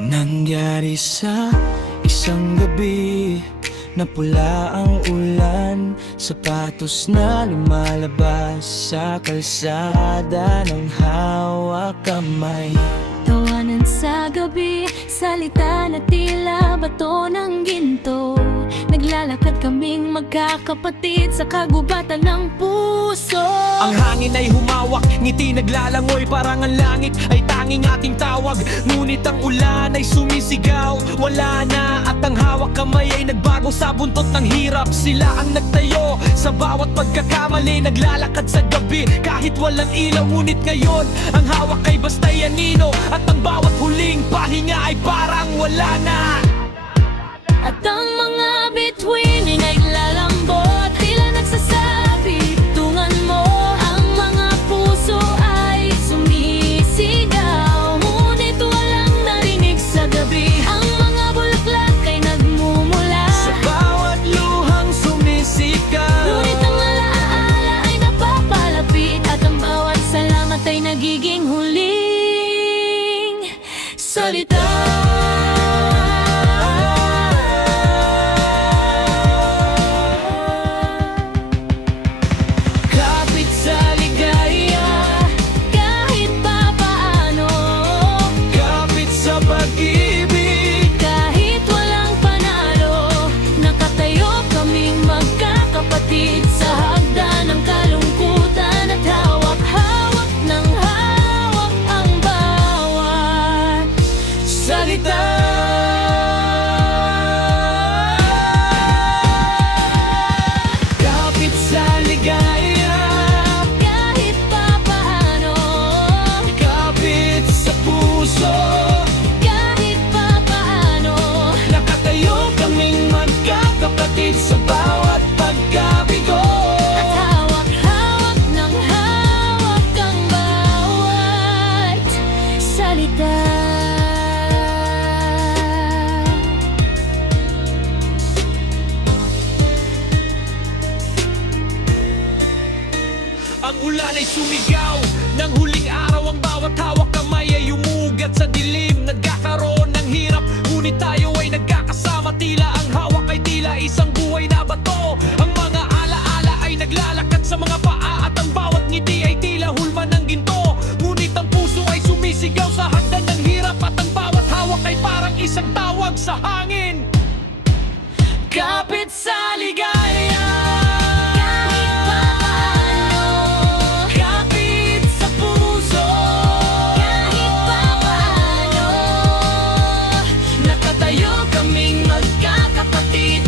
Nangyari sa isang gabi, napula ang ulan, sapatos na lumalabas sa kalsada ng hawak kamay. Tawanan sa gabi, salita na tila bato ng ginto. Naglalakad kaming magkakapatid sa kagubatan ng puso. Ang hangin ay humawak, ngiti naglalangoy, parang ang langit ay tanging ating tawag. Ngunit ang ulan ay sumisigaw, wala na, at ang hawak kamay ay nagbago sa buntot ng hirap. Sila ang nagtayo sa bawat pagkakamali, naglalakad sa gabi kahit walang ilaw. Ngunit ngayon, ang hawak ay basta'y anino, at ang bawat huling pahinga ay parang wala na. At ang mga bituin ay naglalambot, tila nagsasabi, tungan mo. Ang mga puso ay sumisigaw, ngunit walang narinig sa gabi. Ang mga bulaklak ay nagmumula Sa bawat luhang sumisigaw, ngunit ang alaala ay napapalapit, at ang bawat salamat ay nagiging huling salita. Sa hagdan ng kalungkutan at hawak-hawak ng hawak ang bawat salita. kapit sa ligaya, Kahit papaano, kapit sa puso, kahit papaano, nakatayo kaming magkakapatid sa bawat pagkabigo. at hawak-hawak ng hawak ang bawat salita. Ang ulan ay sumigaw ng huling araw, ang bawat hawak kamay ay umugat sa dilim. Nagkakaroon ng hirap, ngunit tayo ay nagkakasama. Tila ang hawak ay tila isang buhay na bato. Ang mga alaala ay naglalakad sa mga paa, at ang bawat ngiti ay tila hulma ng ginto. Ngunit ang puso ay sumisigaw sa hagdan ng hirap, at ang bawat hawak ay parang isang tawag sa hangin. Kapit sa ligaya, Kahit papaano, kapit sa puso, kahit papaano, nakatayo kaming magkakapatid